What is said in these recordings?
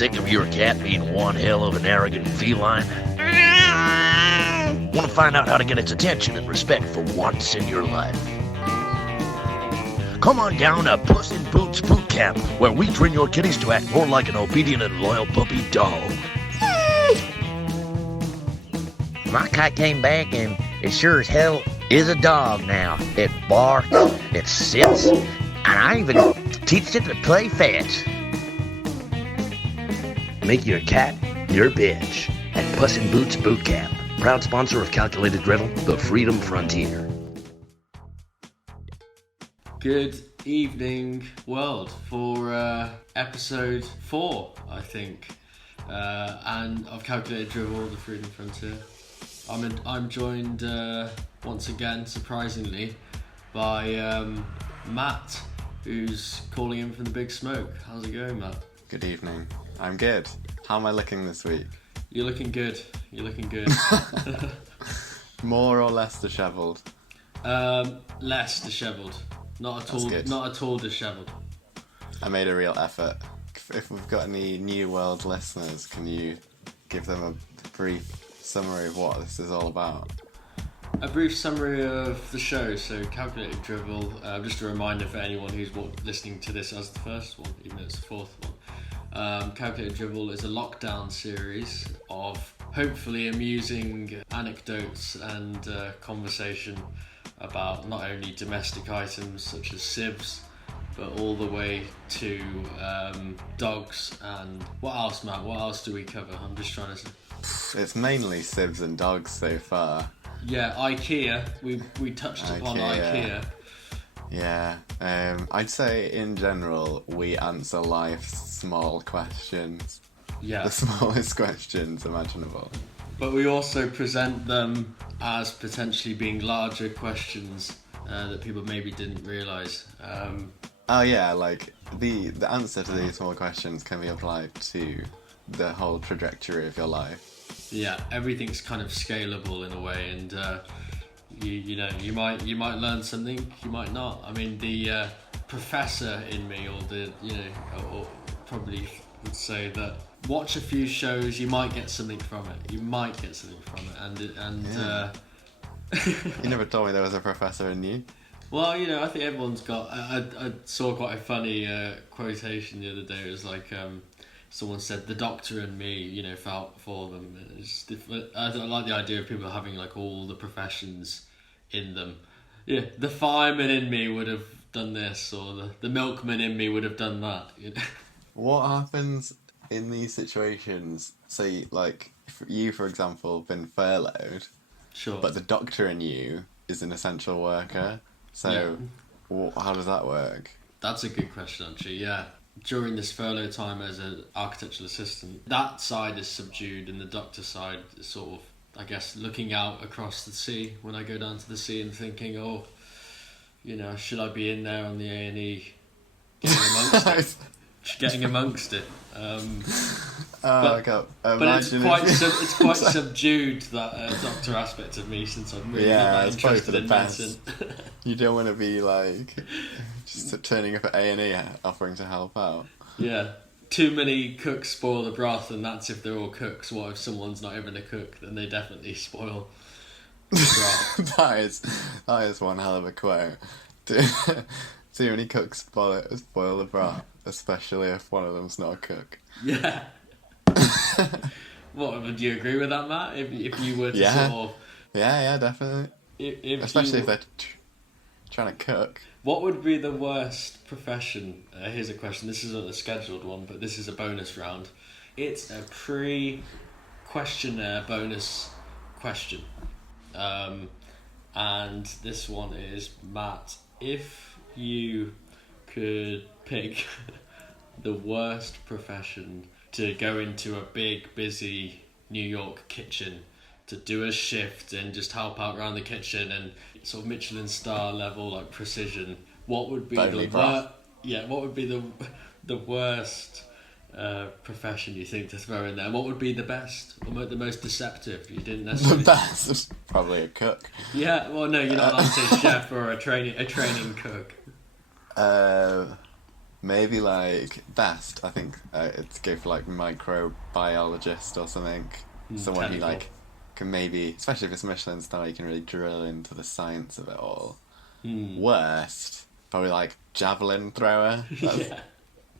Sick of your cat being one hell of an arrogant feline? Want to find out how to get its attention and respect for once in your life? Come on down to Puss in Boots Boot Camp, where we train your kitties to act more like an obedient and loyal puppy dog. My cat came back and it sure as hell is a dog now. It barks, it sits, and I even teach it to play fetch. Make your cat your bitch at Puss in Boots Boot Camp. Proud sponsor of Calculated Drivel, the Freedom Frontier. Good evening, world, for episode 4, I think, and of Calculated Drivel, the Freedom Frontier. I'm joined once again, surprisingly, by Matt, who's calling in from the Big Smoke. How's it going, Matt? Good evening. I'm good. How am I looking this week? You're looking good. More or less dishevelled? Less dishevelled. Not at all. Good. Not at all dishevelled. I made a real effort. If we've got any New World listeners, can you give them a brief summary of what this is all about? A brief summary of the show. So, Calculated Drivel. Just a reminder for anyone who's listening to this as the first one, even though it's the fourth one. Calculated Drivel is a lockdown series of hopefully amusing anecdotes and conversation about not only domestic items such as sieves, but all the way to dogs and what else, Matt? What else do we cover? I'm just trying to... It's mainly sieves and dogs so far. Yeah, IKEA. We touched upon IKEA. Yeah, I'd say in general we answer life's small questions. Yeah. The smallest questions imaginable. But we also present them as potentially being larger questions that people maybe didn't realise. Oh yeah, like the answer to these small questions can be applied to the whole trajectory of your life. Yeah, everything's kind of scalable in a way, and you might learn something, you might not. I mean, the professor in me, or probably would say that watch a few shows, you might get something from it. And Yeah. You never told me there was a professor in you. Well, I think everyone's got... I saw quite a funny quotation the other day. It was like, someone said, the doctor and me, felt for them. I like the idea of people having like all the professions in them. Yeah, the fireman in me would have done this, or the milkman in me would have done that. What happens in these situations? Say, like, if you, for example, been furloughed, Sure. but the doctor in you is an essential worker. So, how does that work? That's a good question, actually, yeah. During this furlough time as an architectural assistant, that side is subdued, and the doctor side is sort of, I guess, looking out across the sea when I go down to the sea and thinking, should I be in there on the A&E getting amongst it? But it's quite subdued, that doctor aspect of me, since I'm really not that interested in medicine. You don't want to be like just turning up at A&E offering to help out. Yeah, too many cooks spoil the broth, and that's if they're all cooks. What if someone's not even a cook? Then they definitely spoil the broth. that is one hell of a quote. Too many cooks spoil the broth, especially if one of them's not a cook. Yeah. What, would you agree with that, Matt? If you were to sort of... Yeah, definitely. Especially if they're trying to cook. What would be the worst profession? Here's a question. This isn't a scheduled one, but this is a bonus round. It's a pre-questionnaire bonus question. And this one is, Matt, if you could pick the worst profession to go into a big, busy New York kitchen to do a shift and just help out around the kitchen and sort of Michelin star level, like precision, what would be what would be the worst profession you think to throw in there? And what would be the best, or the most deceptive? You didn't necessarily... The best? Probably a cook. Yeah, well, no, you're not allowed to say chef or a training cook. Maybe like best, I think it's go for like microbiologist or something. Someone who technical. like can maybe, especially if it's Michelin star, you can really drill into the science of it all. Worst, probably like javelin thrower. That's, Yeah.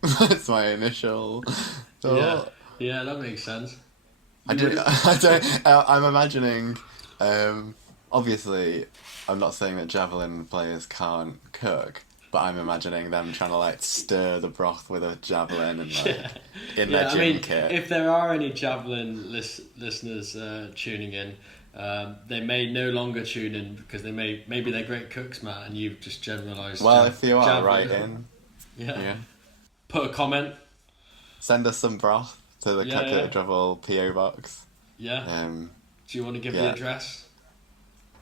that's my initial thought. Yeah, that makes sense. I You do. wouldn't- I don't. I'm imagining. Obviously, I'm not saying that javelin players can't cook, but I'm imagining them trying to like stir the broth with a javelin and like in their Yeah, I gym mean, kit. if there are any Javelin listeners tuning in, they may no longer tune in because maybe they're great cooks, Matt, and you've just generalised. Well, if you are, Javelin. write in. Yeah. Yeah. Put a comment. Send us some broth to the Yeah, Calculated yeah. Drivel PO box. Yeah. Do you want to give yeah. the address?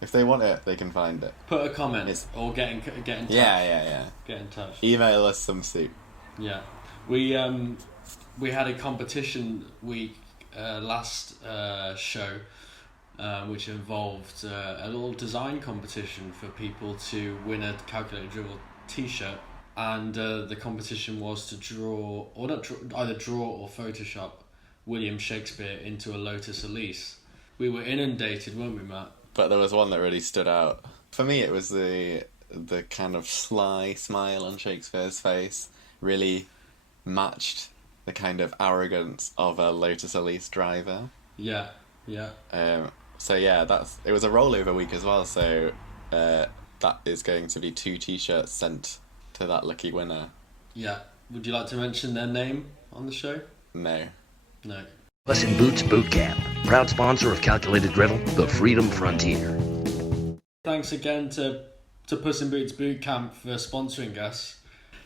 If they want it, they can find it. Put a comment It's- or get in touch. Yeah. Get in touch. Email us some soup. Yeah, we had a competition week last show, which involved a little design competition for people to win a Calculated Drivel T-shirt, and the competition was to draw or not draw, either draw or Photoshop William Shakespeare into a Lotus Elise. We were inundated, weren't we, Matt? But there was one that really stood out. For me, it was the kind of sly smile on Shakespeare's face. Really matched the kind of arrogance of a Lotus Elise driver. Yeah. So yeah, it was a rollover week as well. So that is going to be 2 T-shirts sent to that lucky winner. Yeah. Would you like to mention their name on the show? No. No. Puss in Boots Boot Camp, proud sponsor of Calculated Drivel, the Freedom Frontier. Thanks again to Puss in Boots Boot Camp for sponsoring us.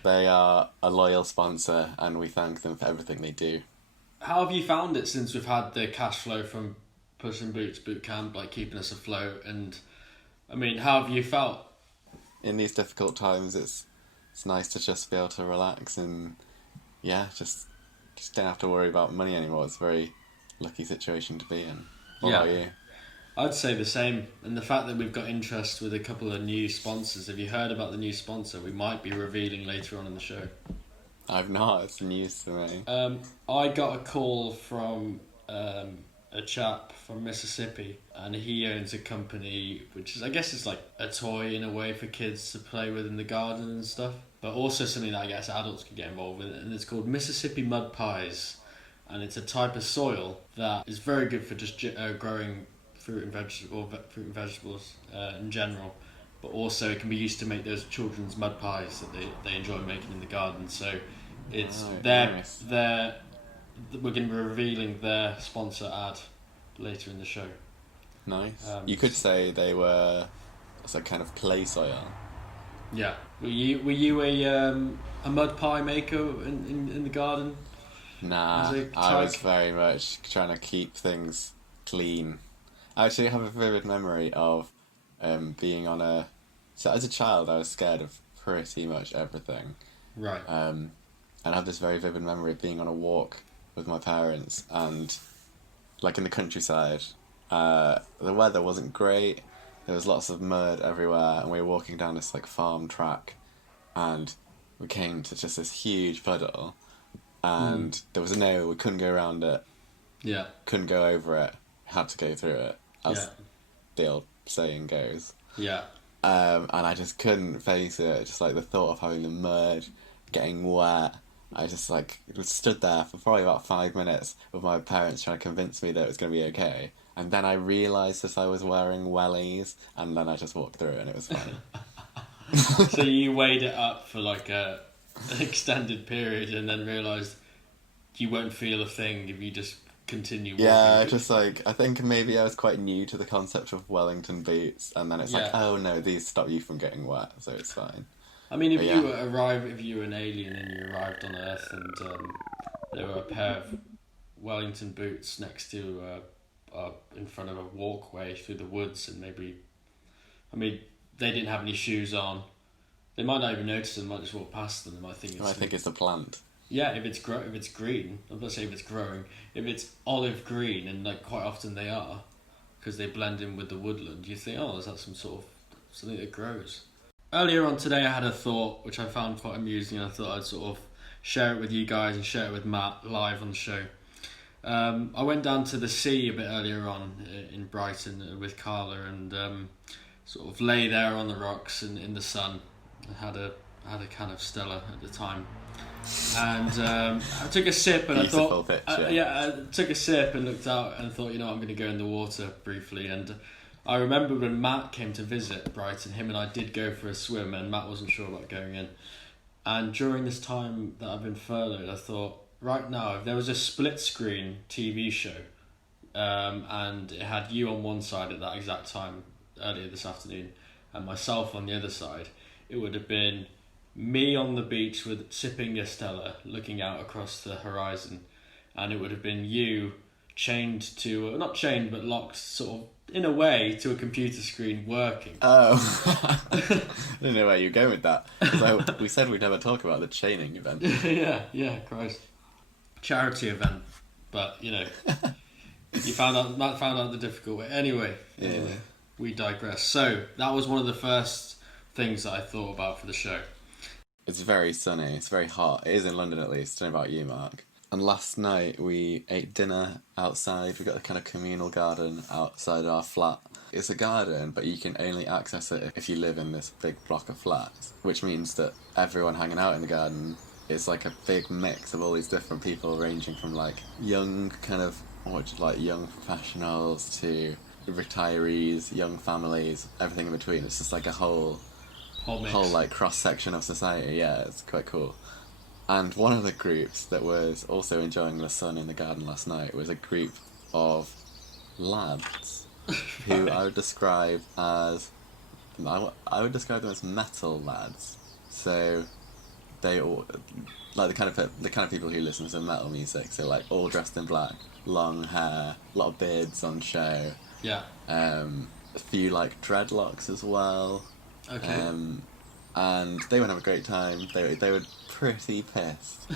They are a loyal sponsor, and we thank them for everything they do. How have you found it since we've had the cash flow from Puss in Boots Boot Camp, like keeping us afloat? And I mean, how have you felt? In these difficult times, it's nice to just be able to relax and just don't have to worry about money anymore. It's a very lucky situation to be in. What about you? I'd say the same. And the fact that we've got interest with a couple of new sponsors. Have you heard about the new sponsor? We might be revealing later on in the show. I've not. It's news to me. I got a call from a chap from Mississippi, and he owns a company which is, I guess, it's like a toy in a way for kids to play with in the garden and stuff, but also something that I guess adults can get involved with, and it's called Mississippi Mud Pies, and it's a type of soil that is very good for just growing fruit and vegetables in general, but also it can be used to make those children's mud pies that they enjoy making in the garden. So it's nice. we're going to be revealing their sponsor ad later in the show. Nice. You could say they were a kind of clay soil. Yeah. Were you a mud pie maker in the garden? Nah, As a I was child? very much trying to keep things clean. I actually have a vivid memory of being on a... So as a child, I was scared of pretty much everything. Right. And I have this very vivid memory of being on a walk with my parents and, like, in the countryside. The weather wasn't great. There was lots of mud everywhere, and we were walking down this, like, farm track, and we came to just this huge puddle, and we couldn't go around it, Yeah. couldn't go over it, had to go through it, as Yeah. the old saying goes. Yeah. And I just couldn't face it. Just like the thought of having the mud, getting wet. I just stood there for probably about 5 minutes with my parents trying to convince me that it was going to be okay. And then I realised that I was wearing wellies, and then I just walked through it and it was fine. So you weighed it up for like an extended period and then realised you won't feel a thing if you just continue walking. Yeah, I think maybe I was quite new to the concept of Wellington boots, and then it's like, Yeah. oh no, these stop you from getting wet, so it's fine. I mean, if But you were an alien and you arrived on Earth and there were a pair of Wellington boots next to in front of a walkway through the woods, and maybe, I mean, they didn't have any shoes on, they might not even notice them. They might just walk past them. They might think it's a plant. Yeah, if it's green, I'm not saying if it's growing. If it's olive green, and like quite often they are, because they blend in with the woodland, you think, oh, is that some sort of something that grows? earlier on today I had a thought which I found quite amusing. I thought I'd sort of share it with you guys and share it with Matt live on the show. I went down to the sea a bit earlier on in Brighton with Carla and sort of lay there on the rocks in the sun. I had a can of Stella at the time, and I took a sip and Beautiful I thought, picture. I took a sip and looked out and thought, I'm going to go in the water briefly. And I remember when Matt came to visit Brighton, him and I did go for a swim, and Matt wasn't sure about going in. And during this time that I've been furloughed, I thought, right now, if there was a split screen TV show, and it had you on one side at that exact time earlier this afternoon, and myself on the other side, it would have been me on the beach with sipping a Stella, looking out across the horizon, and it would have been you chained to, not chained, but locked sort of in a way to a computer screen working. Oh, I don't know where you're going with that. 'Cause we said we'd never talk about the chaining event. yeah, Christ. Charity event, but Matt found out the difficult way. Anyway, we digress. So that was one of the first things that I thought about for the show. It's very sunny. It's very hot. It is in London, at least. I don't know about you, Mark. And last night we ate dinner outside. We got a kind of communal garden outside our flat. It's a garden, but you can only access it if you live in this big block of flats, which means that everyone hanging out in the garden is like a big mix of all these different people, ranging from like young young professionals to retirees, young families, everything in between. It's just like a whole like cross section of society. Yeah, it's quite cool. And one of the groups that was also enjoying the sun in the garden last night was a group of lads who I would describe them as metal lads. So they all like the kind of people who listen to metal music. So like all dressed in black, long hair, a lot of beards on show. Yeah. A few like dreadlocks as well. Okay. And they would have a great time. They were pretty pissed.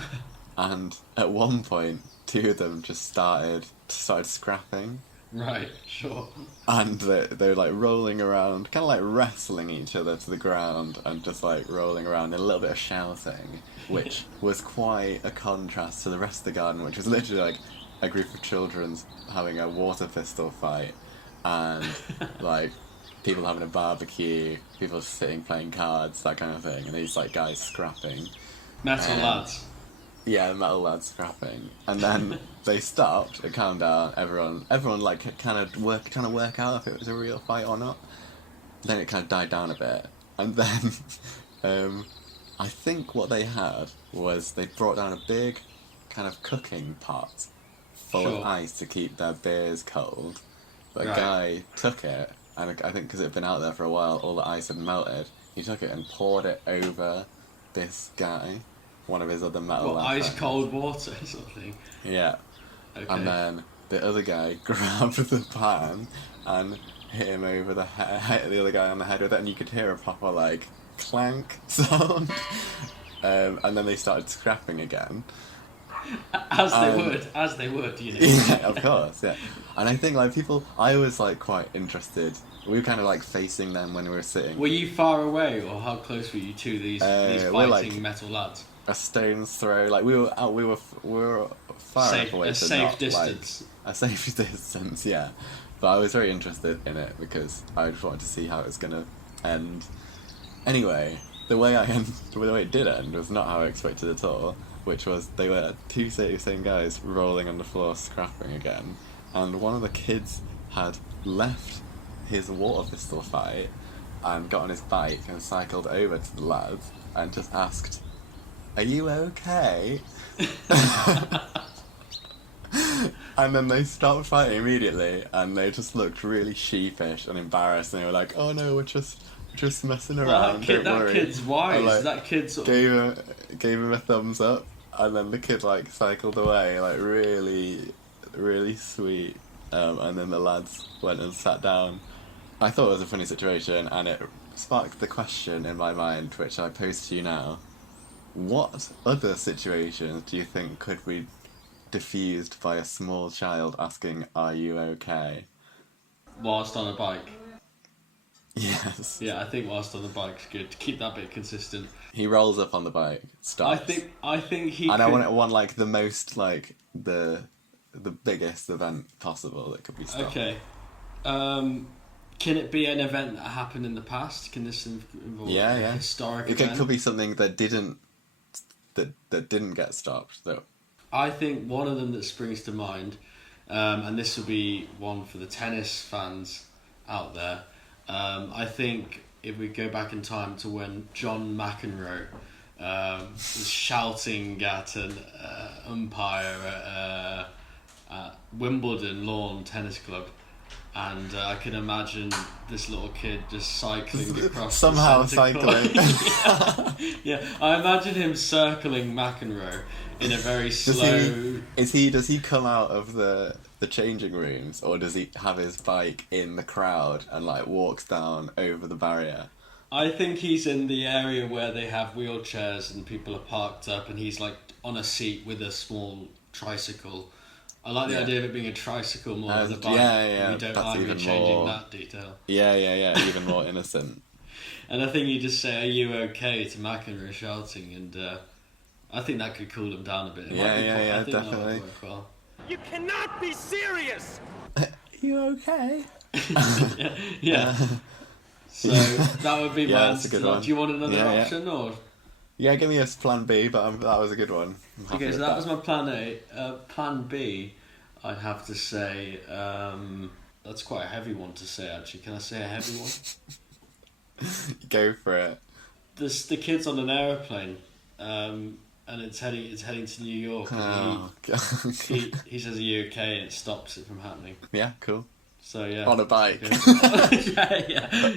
And at one point, two of them just started scrapping. Right, sure. And they were like rolling around, kind of like wrestling each other to the ground and just like rolling around in a little bit of shouting, which was quite a contrast to the rest of the garden, which was literally like a group of children having a water pistol fight and like people having a barbecue, people sitting playing cards, that kind of thing, and these like guys scrapping. Metal lads. Yeah, the metal lads scrapping, and then they stopped. It calmed down. Everyone like trying to work out if it was a real fight or not. Then it kind of died down a bit, and then I think what they had was they brought down a big kind of cooking pot full of ice to keep their beers cold. But a guy took it, and I think because it had been out there for a while, all the ice had melted. He took it and poured it over this guy, one of his other metal lads. Ice cold water sort of thing. Yeah. Okay. And then the other guy grabbed the pan and hit him over the head, the other guy on the head with it, and you could hear a proper like clank sound. And then they started scrapping again. As they would, Yeah, of course, yeah. And I think like I was like quite interested. We were kind of like facing them when we were sitting. Were you far away, or how close were you to these fighting metal lads? A stone's throw. Like we were far enough away. A safe distance. Like, a safe distance, yeah. But I was very interested in it because I just wanted to see how it was gonna end. Anyway, the way it did end was not how I expected at all. Which was they were two same guys rolling on the floor scrapping again, and one of the kids had left his water pistol fight and got on his bike and cycled over to the lads and just asked, "Are you okay?" And then they stopped fighting immediately, and they just looked really sheepish and embarrassed, and they were like, "Oh no, we're just messing around. Don't worry." That kid's wise. Like, that kid sort of gave him a thumbs up. And then the kid like cycled away, like really, really sweet. And then the lads went and sat down. I thought it was a funny situation, and it sparked the question in my mind, which I pose to you now. What other situations do you think could be diffused by a small child asking, "Are you okay?" whilst on a bike. Yes. Yeah, I think whilst on the bike's good to keep that bit consistent. He rolls up on the bike, stops. I think he. And could... I want like the most like the biggest event possible that could be stopped. Okay. Can it be an event that happened in the past? Can this involve a historic event? It could be something that didn't get stopped though. I think one of them that springs to mind, and this will be one for the tennis fans out there. I think if we go back in time to when John McEnroe was shouting at an umpire at Wimbledon Lawn Tennis Club, and I can imagine this little kid just cycling across somehow the centre cycling. court. yeah, I imagine him circling McEnroe in a very slow. Does he come out of the changing rooms, or does he have his bike in the crowd and like walks down over the barrier? I think he's in the area where they have wheelchairs and people are parked up, and he's like on a seat with a small tricycle. I like the idea of it being a tricycle more than a bike. Yeah. You don't That's mind me even changing more... that detail. Yeah. Even more innocent. And I think you just say, "Are you okay?" to McEnroe shouting, and I think that could cool him down a bit. Yeah, I think definitely. That would work well. You cannot be serious! Are you okay? yeah. So that would be my that's a good answer. one. Do you want another option or? Yeah, give me a plan B, but that was a good one. Okay, so that was my plan A. Plan B, I'd have to say, that's quite a heavy one to say actually. Can I say a heavy one? Go for it. The kid's on an aeroplane, and it's heading to New York. And he says, "Are you okay?" and it stops it from happening. Yeah, cool. So yeah. On a bike.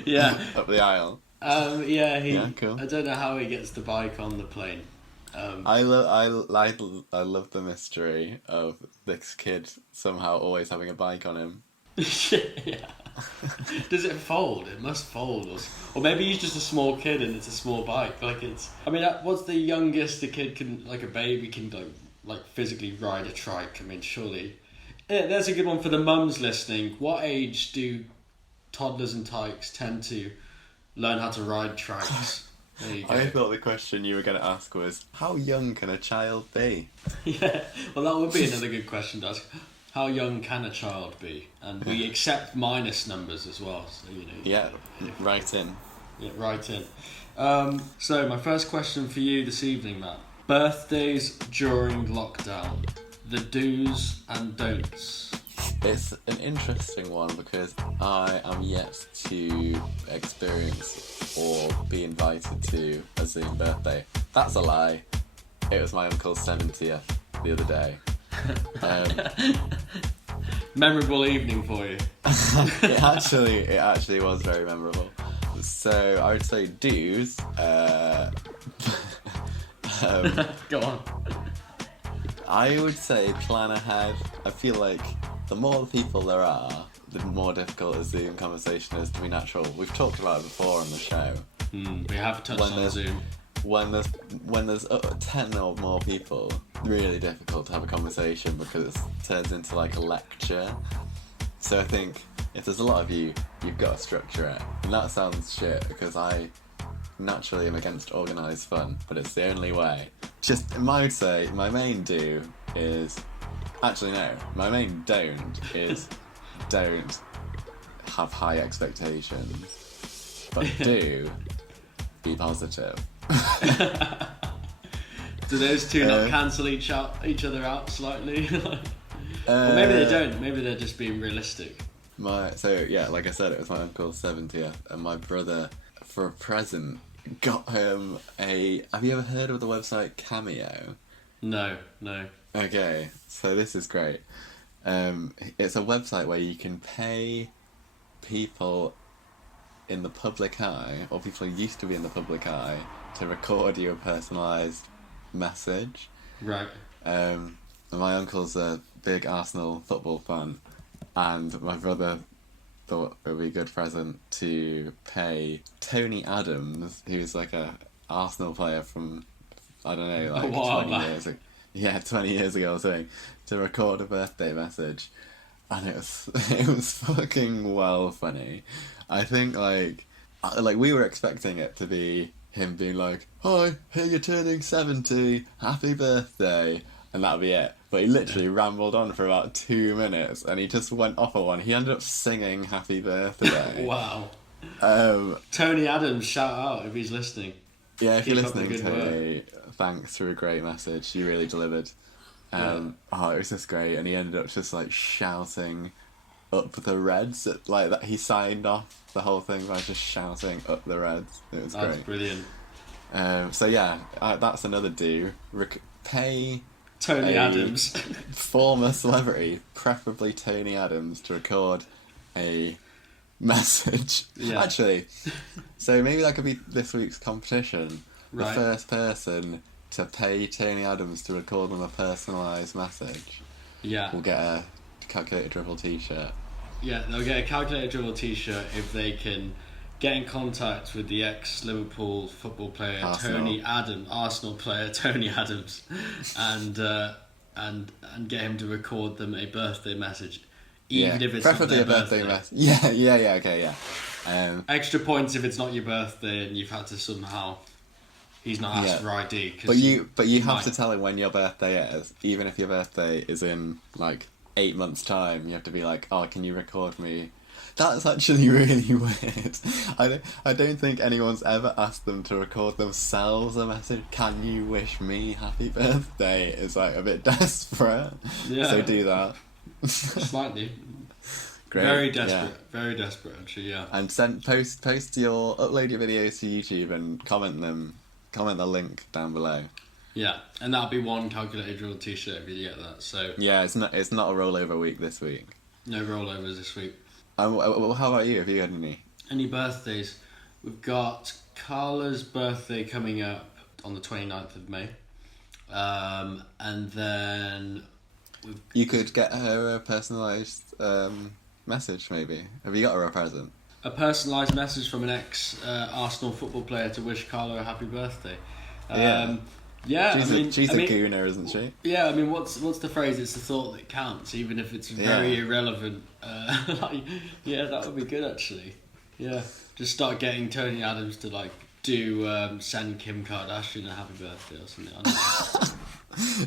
yeah. Up the aisle. Cool. I don't know how he gets the bike on the plane. I love the mystery of this kid somehow always having a bike on him. Yeah. Does it fold? It must fold, or maybe he's just a small kid and it's a small bike. Like it's. I mean, what's the youngest a kid can, like a baby can like physically ride a trike? I mean, surely. Yeah, there's a good one for the mums listening. What age do toddlers and tykes tend to learn how to ride trikes? There you go. I thought the question you were going to ask was, how young can a child be? Yeah, well, that would be another good question to ask. How young can a child be? And we accept minus numbers as well. So, right in. Yeah, right in. So, my first question for you this evening, Matt. Birthdays during lockdown. The do's and don'ts. It's an interesting one because I am yet to experience or be invited to a Zoom birthday. That's a lie. It was my uncle's 70th the other day. Memorable evening for you. It actually was very memorable. So I would say do's. Go on. I would say plan ahead. I feel like the more people there are, the more difficult a Zoom conversation is to be natural. We've talked about it before on the show. We have touched on Zoom. When there's 10 or more people, really difficult to have a conversation because it turns into like a lecture. So I think if there's a lot of you, you've got to structure it. And that sounds shit because I naturally am against organised fun, but it's the only way. I would say my main do is... Actually no, my main don't is don't have high expectations, but do be positive. Do those two not cancel each other out slightly? Or maybe they don't. Maybe they're just being realistic. Like I said, it was my uncle's 70th, and my brother, for a present, got him a... Have you ever heard of the website Cameo? No. Okay, so this is great. It's a website where you can pay people in the public eye, or people who used to be in the public eye, to record you a personalised message. Right. My uncle's a big Arsenal football fan, and my brother thought it would be a good present to pay Tony Adams, who's like a Arsenal player from, I don't know, like 20 years ago. Yeah, 20 years ago or something, to record a birthday message. And it was fucking well funny. I think, like, like, we were expecting it to be him being like, "Hi, here you're turning 70, happy birthday," and that'd be it. But he literally rambled on for about 2 minutes, and he just went off on one. He ended up singing "Happy Birthday." Wow. Um, Tony Adams, shout out if he's listening. yeah, if you're Keep up the listening, good work. Tony, thanks for a great message. You really delivered. Oh, it was just great, and he ended up just like shouting up the Reds, like that. He signed off the whole thing by just shouting up the Reds. It was That's great. brilliant. So yeah, that's another do. Pay Tony a Adams. former celebrity, preferably Tony Adams, to record a message. Yeah. Actually, so maybe that could be this week's competition. The Right. first person to pay Tony Adams to record them a personalised message Yeah. will get a Calculated Drivel t-shirt. Yeah, they'll get a Calculated Drivel t-shirt if they can get in contact with the ex-Liverpool football player Arsenal player Tony Adams, and get him to record them a birthday message, even if it's preferably not their a birthday message. Okay, yeah. Extra points if it's not your birthday and you've had to somehow. He's not asked for ID. But you have might. to tell him when your birthday is, even if your birthday is in like 8 months' time. You have to be like, "Oh, can you record me?" That's actually really weird. I don't think anyone's ever asked them to record themselves a message. "Can you wish me happy birthday?" It's like a bit desperate. Yeah. So do that. Slightly. Great. Very desperate. Yeah. Very desperate, actually. Yeah. And upload your videos to YouTube and comment the link down below. Yeah, and that'll be one Calculated Drill t-shirt if you get that. So Yeah, it's not a rollover week this week. no rollovers this week. How about you? Have you had any? Any birthdays? We've got Carla's birthday coming up on the 29th of May. And then You could get her a personalised message, maybe. Have you got her a present? a personalised message from an ex-Arsenal football player to wish Carla a happy birthday. Yeah, She's a gooner, isn't she? Yeah, I mean, what's the phrase? It's the thought that counts, even if it's very irrelevant. Yeah, that would be good actually. Yeah, just start getting Tony Adams to like do send Kim Kardashian a happy birthday or something. I don't know.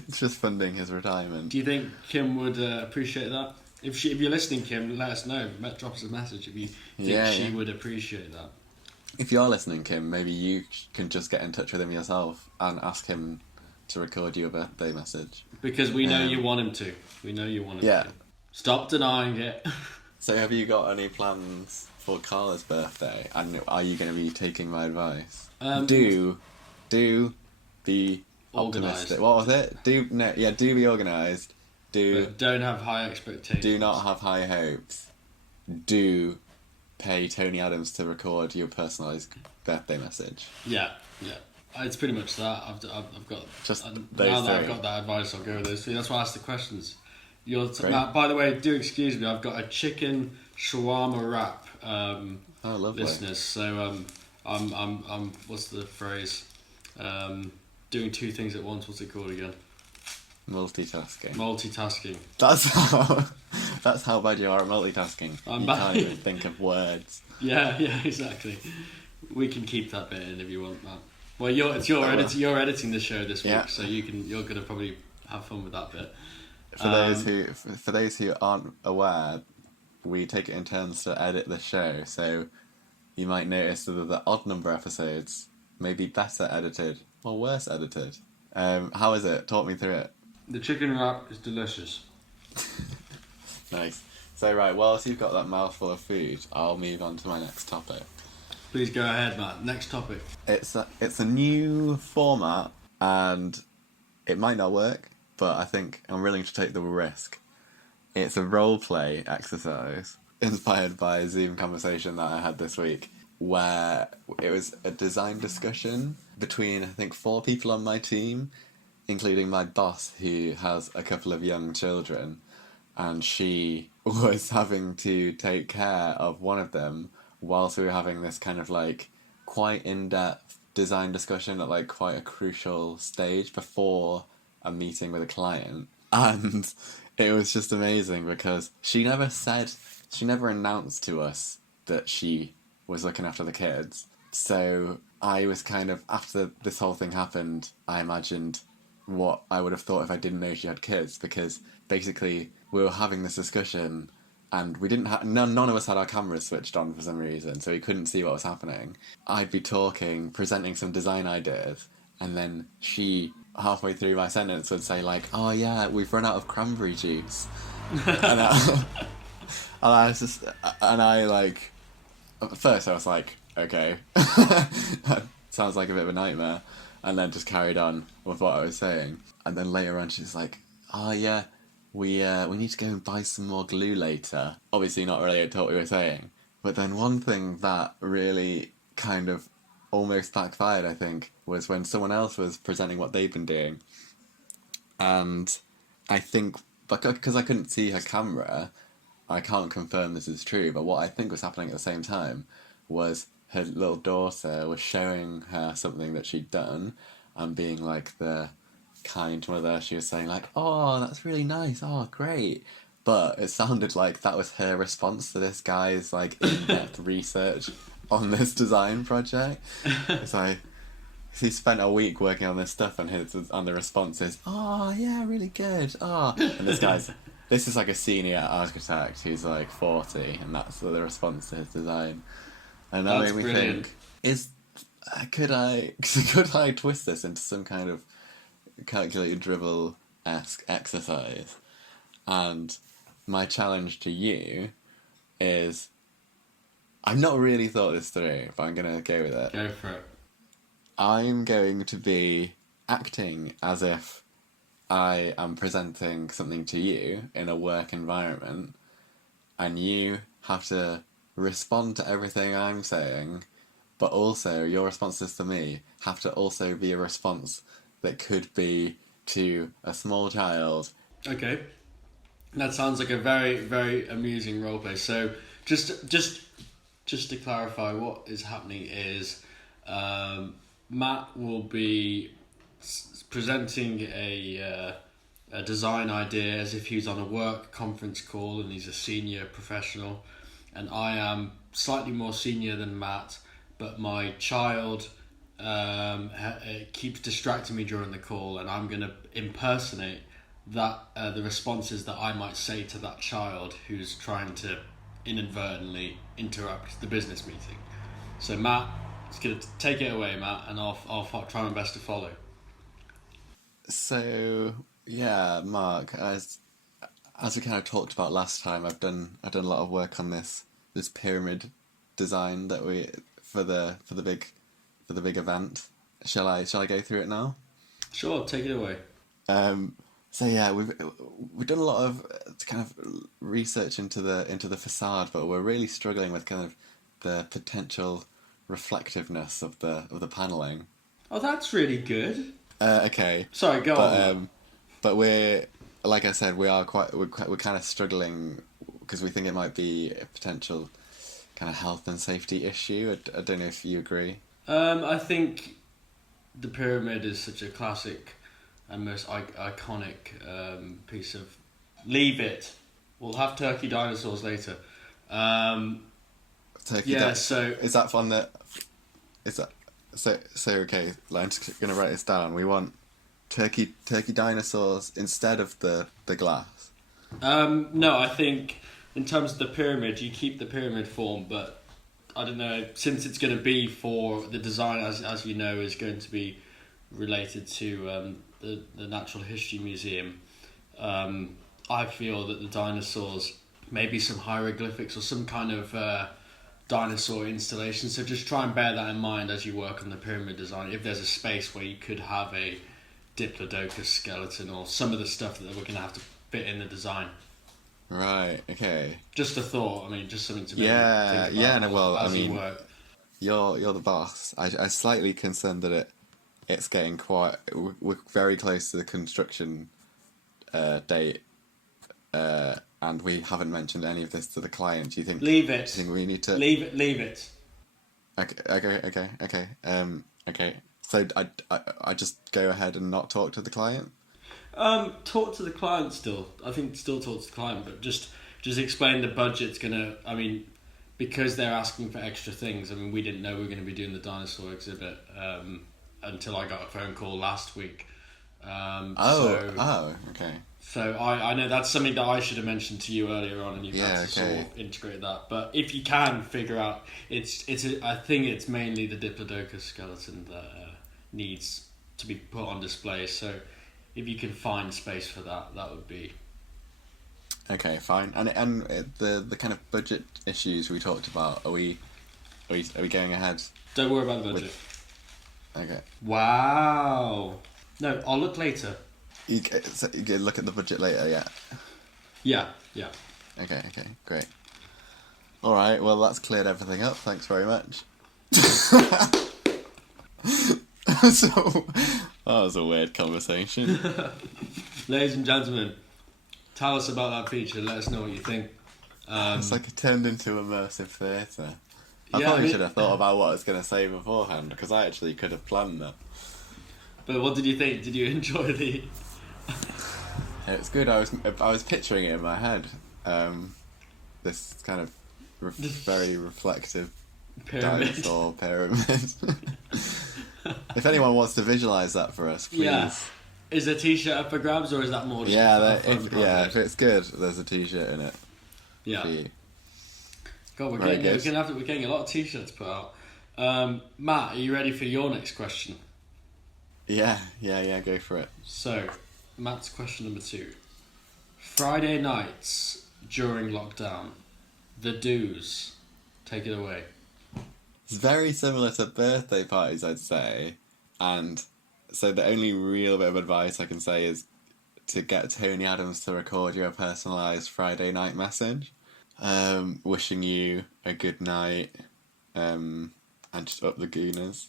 It's just funding his retirement. Do you think Kim would appreciate that? If you're listening, Kim, let us know. Drop us a message if you think she would appreciate that. If you're listening, Kim, maybe you can just get in touch with him yourself and ask him to record you a birthday message. Because we know you want him to. We know you want him to. Stop denying it. So have you got any plans for Carla's birthday? And are you going to be taking my advice? Do be optimistic. Organised. What was it? Do be organised. But don't have high expectations. Do not have high hopes. Do pay Tony Adams to record your personalised birthday message. Yeah. It's pretty much that. I've got Just now those that I've three. got that advice, I'll go with those three. That's why I asked the questions. Great. Matt, by the way, do excuse me. I've got a chicken shawarma wrap. Oh, lovely. Listeners. So I'm what's the phrase? Doing two things at once. What's it called again? Multitasking. Multitasking. That's how bad you are at multitasking. I'm you bad. can't even think of words. Yeah, exactly. We can keep that bit in if you want, Matt. Well, you're editing the show this week, so you're gonna probably have fun with that bit. For those who aren't aware, we take it in turns to edit the show, so you might notice that the odd number episodes may be better edited or worse edited. How is it? Talk me through it. The chicken wrap is delicious. Nice. So right, whilst you've got that mouthful of food, I'll move on to my next topic. Please go ahead, Matt. Next topic. It's a new format, and it might not work, but I think I'm willing to take the risk. It's a role play exercise inspired by a Zoom conversation that I had this week, where it was a design discussion between, I think, 4 people on my team, including my boss, who has a couple of young children, and she was having to take care of one of them whilst we were having this kind of like quite in-depth design discussion at like quite a crucial stage before a meeting with a client. And it was just amazing because she never announced to us that she was looking after the kids. So I was kind of, after this whole thing happened, I imagined what I would have thought if I didn't know she had kids, because basically we were having this discussion and we didn't have, none of us had our cameras switched on for some reason, so we couldn't see what was happening. I'd be talking, presenting some design ideas, and then she, halfway through my sentence, would say like, "Oh yeah, we've run out of cranberry juice." and I was just, and I like, at first I was like, okay, that sounds like a bit of a nightmare, and then just carried on with what I was saying. And then later on she's like, "Oh yeah, we need to go and buy some more glue later." Obviously not related to what we were saying. But then one thing that really kind of almost backfired, I think, was when someone else was presenting what they'd been doing. And I think, because I couldn't see her camera, I can't confirm this is true, but what I think was happening at the same time was her little daughter was showing her something that she'd done and being like the kind mother. She was saying like, "Oh, that's really nice, oh great," but it sounded like that was her response to this guy's like in-depth research on this design project. So he spent a week working on this stuff, and the response is, "Oh yeah, really good, oh," and this is like a senior architect who's like 40, and that's the response to his design. And that made me think, could I twist this into some kind of calculated Drivel-esque exercise? And my challenge to you is, I've not really thought this through, but I'm going to go with it. Go for it. I'm going to be acting as if I am presenting something to you in a work environment, and you have to respond to everything I'm saying, but also your responses to me have to also be a response that could be to a small child. Okay. That sounds like a very, very amusing roleplay. So just to clarify, what is happening is Matt will be presenting a design idea as if he's on a work conference call and he's a senior professional, and I am slightly more senior than Matt, but my child keeps distracting me during the call, and I'm going to impersonate that the responses that I might say to that child who's trying to inadvertently interrupt the business meeting. So Matt is going to take it away, Matt, and I'll try my best to follow. So yeah, Mark, as we kind of talked about last time, I've done a lot of work on this pyramid design that we for the big event. Shall I go through it now? Sure, take it away. So yeah, we've done a lot of kind of research into the facade, but we're really struggling with kind of the potential reflectiveness of the paneling. Oh, that's really good. Okay. Sorry, go on. But we're, like I said, we're kind of struggling because we think it might be a potential kind of health and safety issue. I don't know if you agree. I think the pyramid is such a classic and most iconic piece of... Leave it. We'll have turkey dinosaurs later. So... Is that fun that... Is that... So okay, I'm just going to write this down. We want turkey dinosaurs instead of the glass. No, I think in terms of the pyramid, you keep the pyramid form, but I don't know, since it's going to be for the design, as you know, is going to be related to the Natural History Museum, I feel that the dinosaurs, maybe some hieroglyphics or some kind of dinosaur installation. So just try and bear that in mind as you work on the pyramid design. If there's a space where you could have a Diplodocus skeleton or some of the stuff that we're going to have to fit in the design. Right. Okay. Just a thought. I mean, just something to think about. Yeah. No. Well, as you work. You're the boss. I'm slightly concerned that it's getting quite. We're very close to the construction date. And we haven't mentioned any of this to the client. Do you think? Leave it. Do you think we need to leave it? Okay. So I just go ahead and not talk to the client. Talk to the client still. I think still talk to the client, but just explain the budget's gonna. I mean, because they're asking for extra things. I mean, we didn't know we were going to be doing the dinosaur exhibit until I got a phone call last week. Okay. So I know that's something that I should have mentioned to you earlier on, and you've had to sort of integrate that. But if you can figure out, I think it's mainly the Diplodocus skeleton that needs to be put on display. So if you can find space for that, that would be okay. Fine. And the kind of budget issues we talked about, are we going ahead? Don't worry about the budget. Okay. Wow. No, I'll look later. You can look at the budget later, yeah? Yeah. Okay, great. Alright, well that's cleared everything up, thanks very much. So, that was a weird conversation. Ladies and gentlemen, tell us about that feature, let us know what you think. It's like it turned into immersive theatre. I probably should have thought about what I was going to say beforehand, because I actually could have planned that. But what did you think? Did you enjoy the... It's good. I was picturing it in my head. This kind of very reflective dinosaur pyramid. If anyone wants to visualise that for us, please. Yeah. Is a t-shirt up for grabs, or is that more? If it's good, there's a t-shirt in it. Yeah. For you. God, we're getting a lot of t-shirts put out. Matt, are you ready for your next question? Yeah, go for it. So, Matt's question number 2. Friday nights during lockdown. The do's. Take it away. It's very similar to birthday parties, I'd say. And so the only real bit of advice I can say is to get Tony Adams to record you a personalised Friday night message. Wishing you a good night. And just up the gooners.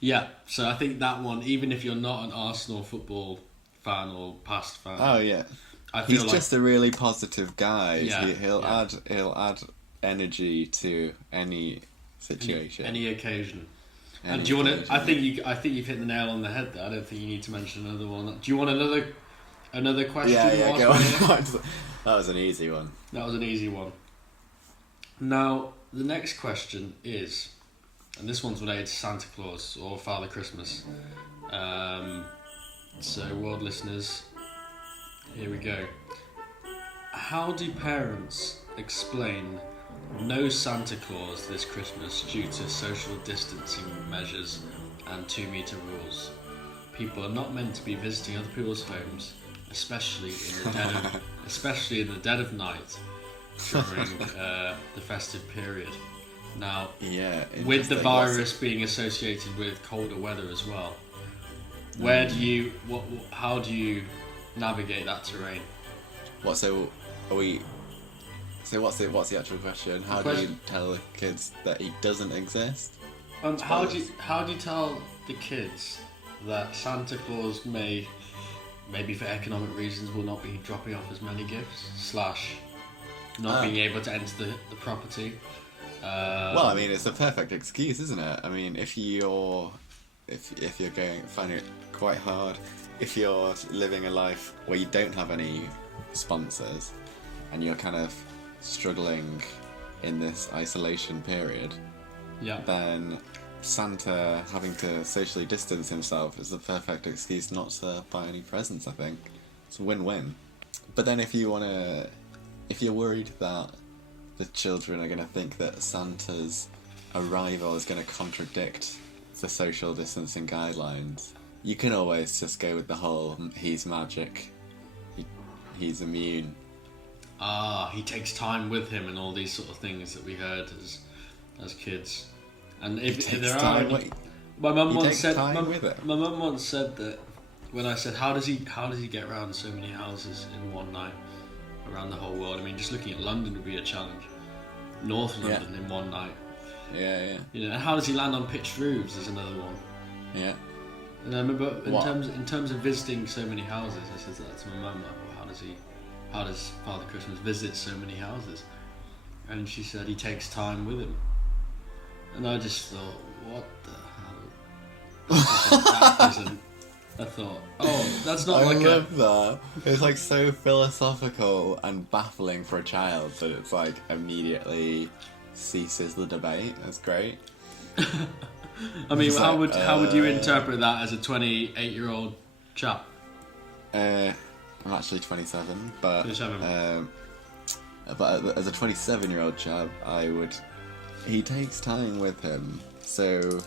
Yeah, so I think that one, even if you're not an Arsenal football fan or past fan. Oh yeah, he's just a really positive guy. Yeah, he'll add energy to any situation, any occasion. And do you want to? I think you've hit the nail on the head there. I don't think you need to mention another one. Do you want another question? Yeah, go on. That was an easy one. That was an easy one. Now the next question is. And this one's related to Santa Claus or Father Christmas. So, world listeners, here we go. How do parents explain no Santa Claus this Christmas due to social distancing measures and 2-meter rules? People are not meant to be visiting other people's homes, especially in the dead of night during the festive period. Now, with the virus being associated with colder weather as well, how do you navigate that terrain? What's the actual question? How do you tell the kids that he doesn't exist? How do you tell the kids that Santa Claus maybe for economic reasons will not be dropping off as many gifts / not being able to enter the property? Well, I mean, it's a perfect excuse, isn't it? I mean, if you're finding it quite hard, if you're living a life where you don't have any sponsors and you're kind of struggling in this isolation period, then Santa having to socially distance himself is the perfect excuse not to buy any presents. I think it's a win-win. But then if you're worried that the children are going to think that Santa's arrival is going to contradict the social distancing guidelines, you can always just go with the whole he's magic, he's immune. He takes time with him and all these sort of things that we heard as kids. And if there are my mum once said that when I said how does he get around so many houses in one night around the whole world? I mean, just looking at London would be a challenge. North London in one night. Yeah. You know, and how does he land on pitched roofs is another one. Yeah. And I remember in terms of visiting so many houses, I said that to my mum. Like, well, how does Father Christmas visit so many houses? And she said he takes time with him. And I just thought, what the hell? I thought, that's not I love that. It's like so philosophical and baffling for a child, but it's like immediately ceases the debate. That's great. I mean, It's how like, would you interpret that as a 28-year-old chap? I'm actually 27, but 27. but as a 27-year-old chap, he takes time with him. So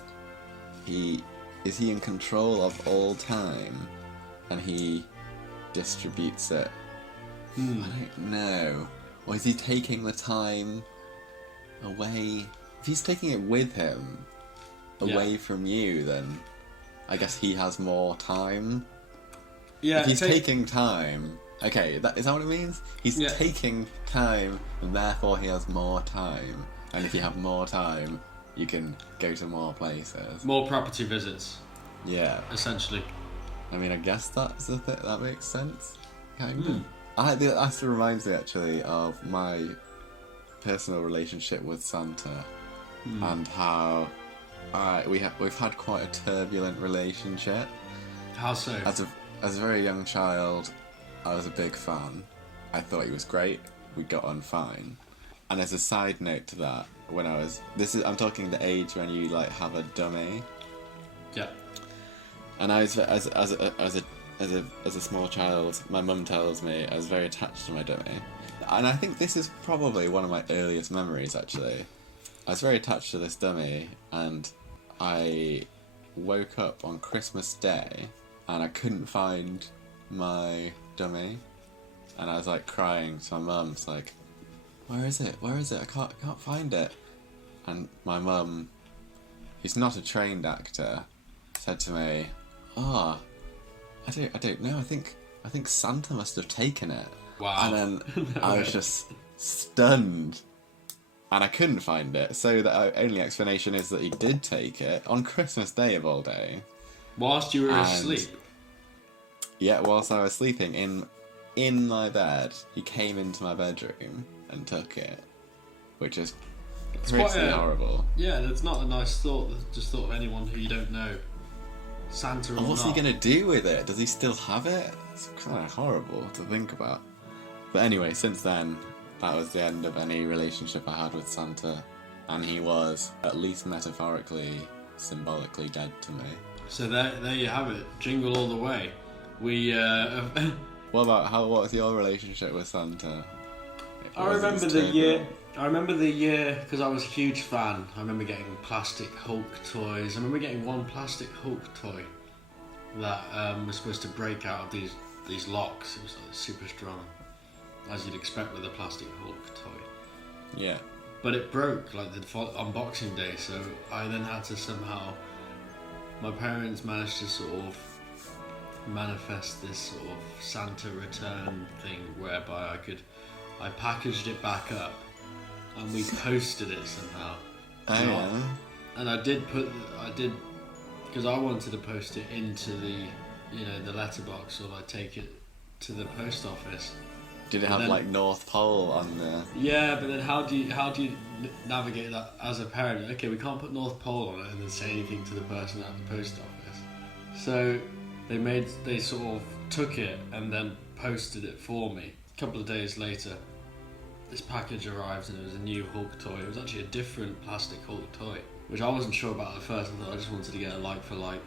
is he in control of all time, and he distributes it? I don't know. Or is he taking the time away? If he's taking it with him, away from you, then I guess he has more time. Yeah. If he's taking time, okay, is that what it means? He's taking time, and therefore he has more time. And if you have more time, you can go to more places. More property visits. Yeah. Essentially. I mean, I guess that's the thing. That makes sense. Kind of. That still reminds me, actually, of my personal relationship with Santa, and how we've had quite a turbulent relationship. How so? As a very young child, I was a big fan. I thought he was great. We got on fine. And as a side note to that, I'm talking the age when you like have a dummy. Yeah. And I was as a small child, my mum tells me I was very attached to my dummy. And I think this is probably one of my earliest memories, actually. I was very attached to this dummy, and I woke up on Christmas Day and I couldn't find my dummy. And I was like crying to my mum. It's like, where is it? Where is it? I can't find it. And my mum, who's not a trained actor, said to me, I don't know. I think Santa must have taken it. Wow. And then I was just stunned, and I couldn't find it. So the only explanation is that he did take it on Christmas Day of all day. Whilst you were asleep. Yeah, whilst I was sleeping in my bed, he came into my bedroom and took it, which is pretty horrible. Yeah, that's not a nice thought. Just thought of anyone who you don't know. Santa or not. What's he gonna do with it? Does he still have it? It's kind of horrible to think about. But anyway, since then, that was the end of any relationship I had with Santa, and he was, at least metaphorically, symbolically dead to me. So there you have it. Jingle all the way. We. What was your relationship with Santa? I remember the year because I was a huge fan. I remember getting plastic Hulk toys. I remember getting one plastic Hulk toy that was supposed to break out of these locks. It was like super strong, as you'd expect with a plastic Hulk toy. Yeah. But it broke like the unboxing day, so I then had to somehow. My parents managed to sort of manifest this sort of Santa return thing whereby I packaged it back up and we posted it somehow. Oh yeah. And I did because I wanted to post it into the letterbox, or like take it to the post office. Did it have like North Pole on there? Yeah, but then how do you navigate that as a parent? Okay, we can't put North Pole on it and then say anything to the person at the post office. So they sort of took it and then posted it for me. A couple of days later, this package arrived and it was a new Hulk toy. It was actually a different plastic Hulk toy, which I wasn't sure about at first. I thought I just wanted to get a like-for-like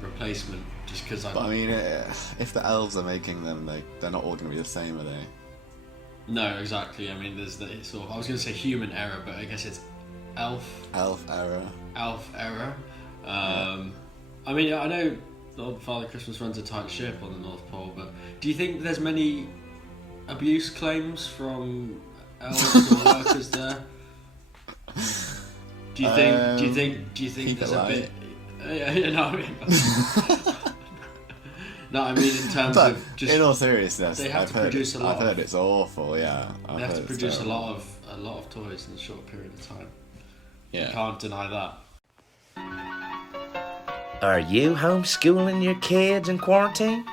replacement, just because But I mean, if the elves are making them, they're not all going to be the same, are they? No, exactly. I mean, there's the sort of, I was going to say human error, but I guess it's elf error. I mean, I know Lord Father Christmas runs a tight ship on the North Pole, but do you think there's many abuse claims from elves or workers there? Do you think there's a bit? No, I mean in terms but of just. In all seriousness, they have to produce a lot. I've heard it's awful. Yeah, they have to produce a lot of toys in a short period of time. Yeah, you can't deny that. Are you homeschooling your kids in quarantine?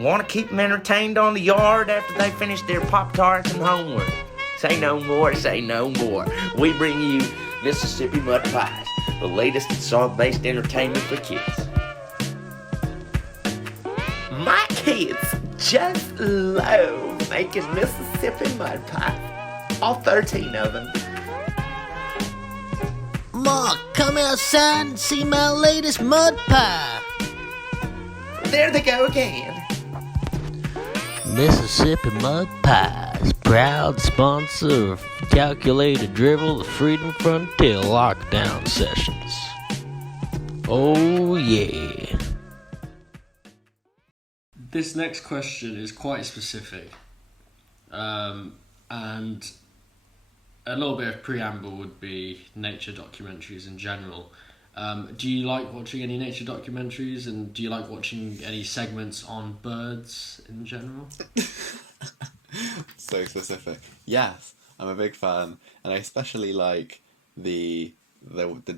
Want to keep them entertained on the yard after they finish their Pop-Tarts and homework? Say no more, say no more. We bring you Mississippi Mud Pies, the latest salt-based entertainment for kids. My kids just love making Mississippi Mud Pies. All 13 of them. Mark, come outside and see my latest mud pie. There they go again. Mississippi Mud Pies, proud sponsor of Calculated Drivel, the Freedom Frontier lockdown sessions. Oh yeah. This next question is quite specific, and a little bit of preamble would be nature documentaries in general. Do you like watching any nature documentaries, and do you like watching any segments on birds in general? So specific. Yes, I'm a big fan, and I especially like the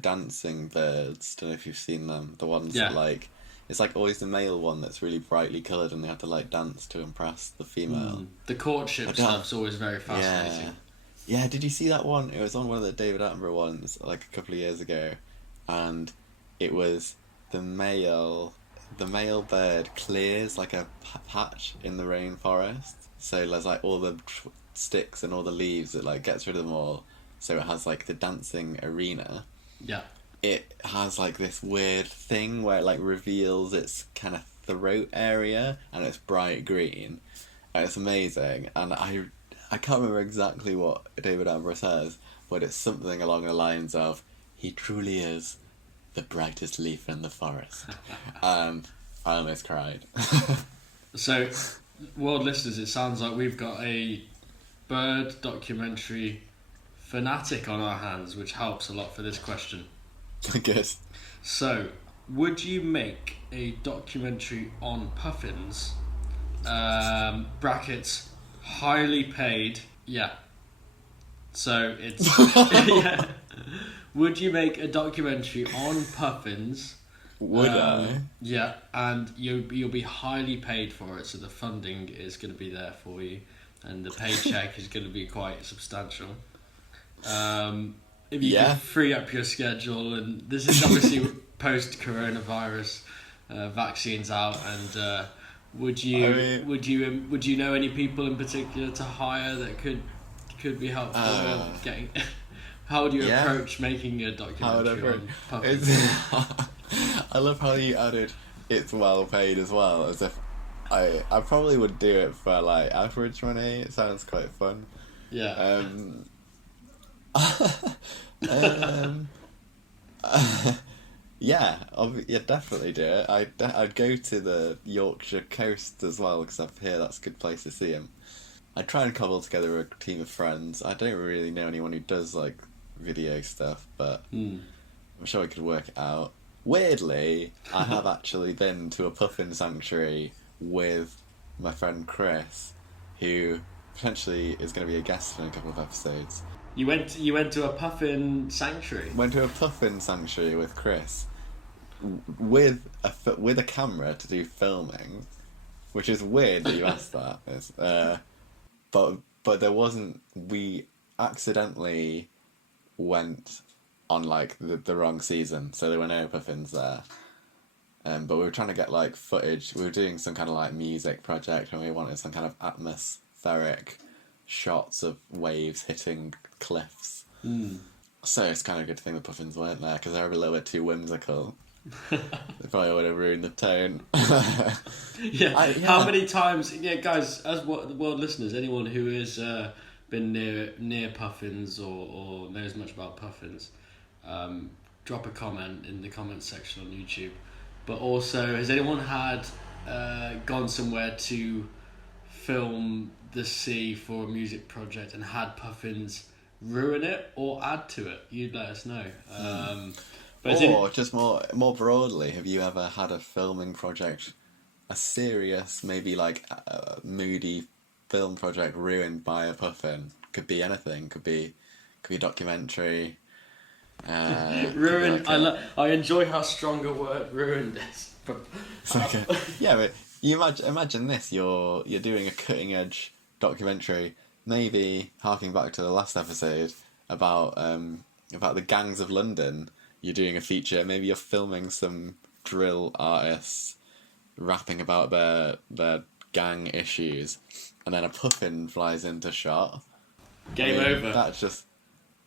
dancing birds. Don't know if you've seen them. The ones that like, it's like always the male one that's really brightly coloured, and they have to like dance to impress the female. The courtship stuff's always very fascinating. Yeah, did you see that one? It was on one of the David Attenborough ones like a couple of years ago, and it was the male bird clears like a patch in the rainforest, so there's like all the sticks and all the leaves, it like gets rid of them all, so it has like the dancing arena. Yeah. It has like this weird thing where it like reveals its kind of throat area, and it's bright green, and it's amazing. And I can't remember exactly what David Attenborough says, but it's something along the lines of, "He truly is the brightest leaf in the forest." And I almost cried. So, world listeners, it sounds like we've got a bird documentary fanatic on our hands, which helps a lot for this question. Good. So, would you make a documentary on puffins, brackets, highly paid, so it's, yeah. Would you make a documentary on puffins? Would I? Yeah, and you'll be highly paid for it, so the funding is going to be there for you, and the paycheck is going to be quite substantial. If you can free up your schedule, and this is obviously post-coronavirus, vaccines out, and would you know any people in particular to hire that could be helpful with getting? How would you approach making a documentary on puffins? I love how you added "it's well paid" as well, as if I probably would do it for like average money. It sounds quite fun. Yeah. Yeah, definitely do it. I'd go to the Yorkshire coast as well, because up here that's a good place to see him. I'd try and cobble together a team of friends. I don't really know anyone who does like video stuff, but I'm sure we could work it out. Weirdly, I have actually been to a puffin sanctuary with my friend Chris, who potentially is going to be a guest in a couple of episodes. You went to a puffin sanctuary? Went to a puffin sanctuary with Chris, with a camera to do filming, which is weird that you asked that. But there wasn't. We accidentally went on like the wrong season, so there were no puffins there. But we were trying to get like footage. We were doing some kind of like music project, and we wanted some kind of atmospheric shots of waves hitting cliffs. So it's kind of a good thing the puffins weren't there, because they're a little bit too whimsical. They probably would have ruined the tone. How many times, guys, as world listeners, anyone who has been near puffins or knows much about puffins, drop a comment in the comments section on YouTube. But also, has anyone had gone somewhere to film the sea for a music project and had puffins ruin it or add to it? You'd let us know. Just more broadly, have you ever had a filming project, a serious, maybe like a moody film project ruined by a puffin? Could be anything. Could be a documentary. Ruined. I enjoy how strong a word ruined is. Okay. Yeah, but you imagine this. You're doing a cutting edge documentary, maybe harking back to the last episode about the gangs of London. You're doing a feature. Maybe you're filming some drill artists rapping about their gang issues, and then a puffin flies into shot. Game over. That's just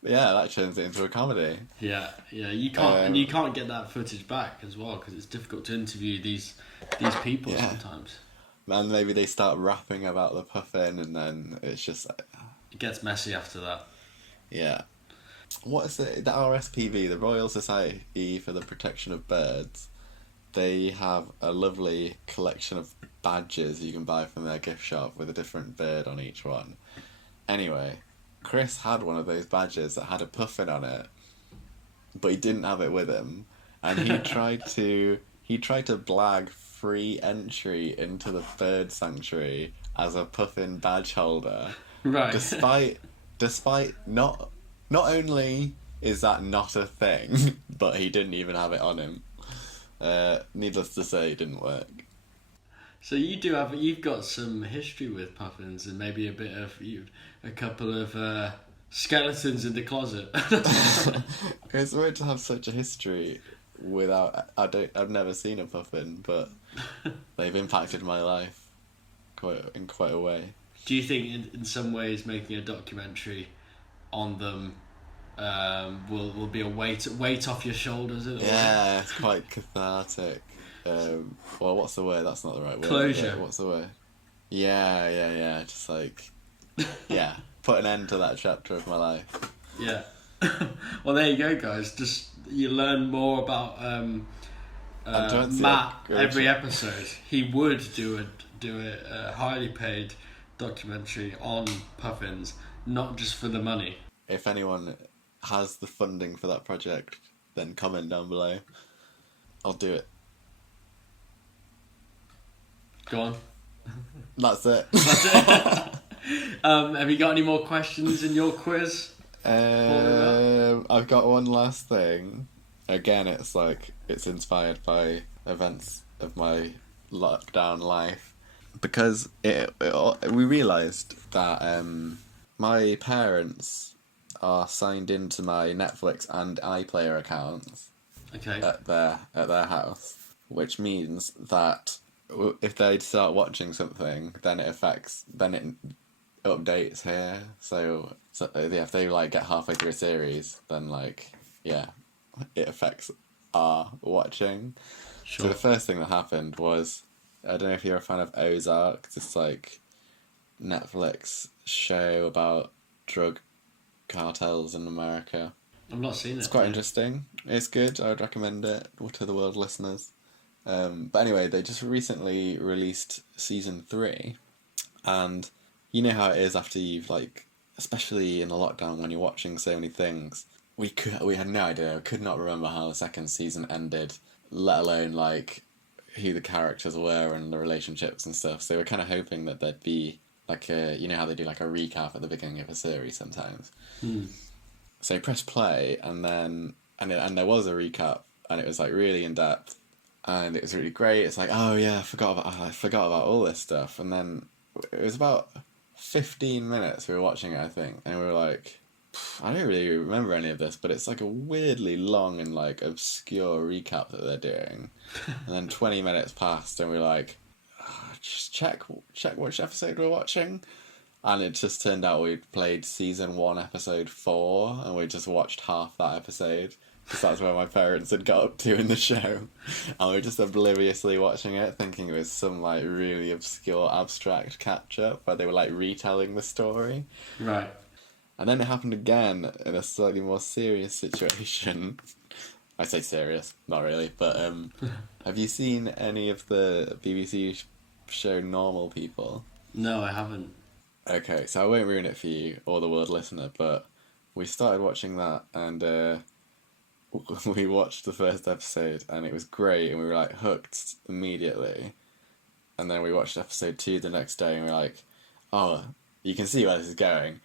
Yeah, that turns it into a comedy. Yeah, you can't and you can't get that footage back as well because it's difficult to interview these people sometimes. And maybe they start rapping about the puffin, and then it's just like, It gets messy after that. yeah. What is it? The RSPB, the Royal Society for the Protection of Birds. They have a lovely collection of badges you can buy from their gift shop with a different bird on each one. Anyway, Chris had one of those badges that had a puffin on it, but he didn't have it with him, and he tried to blag free entry into the bird sanctuary as a puffin badge holder. Right. Despite not only is that not a thing, but he didn't even have it on him. Needless to say, it didn't work. So you've got some history with puffins and maybe a couple of skeletons in the closet. It's weird to have such a history without. I've never seen a puffin, but they've impacted my life in quite a way. Do you think in some ways making a documentary on them will be a weight off your shoulders? Yeah, it's quite cathartic. Well, what's the word? That's not the right word. Closure. What's the word? Yeah. Just like, yeah, put an end to that chapter of my life. Yeah. Well, there you go, guys. Just you learn more about Matt every episode. He would do a highly paid documentary on puffins, not just for the money. If anyone has the funding for that project, then comment down below. I'll do it. Go on. That's it. Have you got any more questions in your quiz? I've got one last thing. Again, it's inspired by events of my lockdown life, because we realised that my parents are signed into my Netflix and iPlayer accounts. Okay. At their house, which means that if they start watching something, then it updates here. So if they get halfway through a series, then it affects our watching. Sure. So the first thing that happened was, I don't know if you're a fan of Ozark, this Netflix show about drug cartels in America. I've not seen it. It's quite interesting. It's good. I would recommend it to the world listeners. But anyway, they just recently released season 3, and you know how it is after you've especially in the lockdown when you're watching so many things. We had no idea. We could not remember how the second season ended, let alone who the characters were and the relationships and stuff. So we're kind of hoping that there'd be you know how they do a recap at the beginning of a series sometimes. So press play, and there was a recap, and it was really in depth, and it was really great. It's oh yeah, I forgot about all this stuff. And then it was about 15 minutes we were watching it, I think, and we were I don't really remember any of this, but it's a weirdly long and obscure recap that they're doing. And then 20 minutes passed, and we were just check which episode we're watching. And it just turned out we'd played season 1, episode 4, and we just watched half that episode, because that's where my parents had got up to in the show. And we were just obliviously watching it, thinking it was some really obscure, abstract catch-up, where they were retelling the story. Right. And then it happened again in a slightly more serious situation. I say serious, not really, but have you seen any of the BBC show Normal People? No, I haven't. Okay, so I won't ruin it for you or the world listener, but we started watching that, and we watched the first episode, and it was great, and we were hooked immediately. And then we watched episode 2 the next day, and we were oh, you can see where this is going.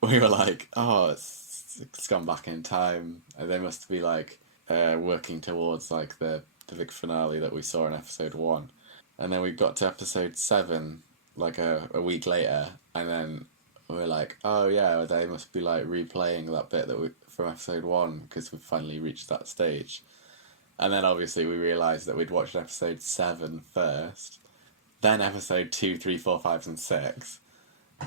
We were oh, it's gone back in time, and they must be working towards the big finale that we saw in episode 1. And then we got to episode 7 a week later, and then we were oh yeah, they must be replaying that bit from episode 1, because we've finally reached that stage. And then obviously we realised that we'd watched episode 7 first, then episode 2, 3, 4, 5 and 6,